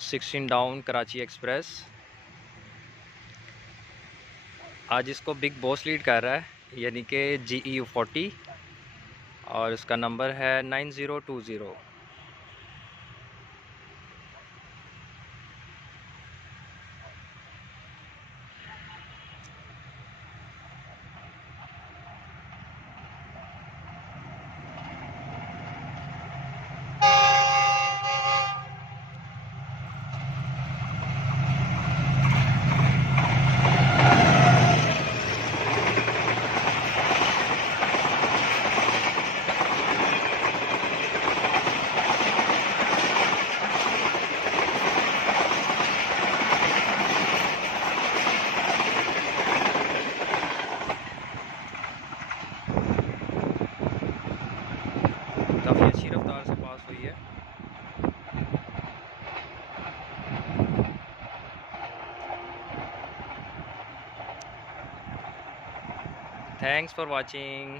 16 down Karachi express. आज इसको big boss lead कर रहा है, यानी कि GEU40, और उसका नंबर है 9020। काफ़ी अच्छी रफ्तार से पास हुई है। Thanks for watching.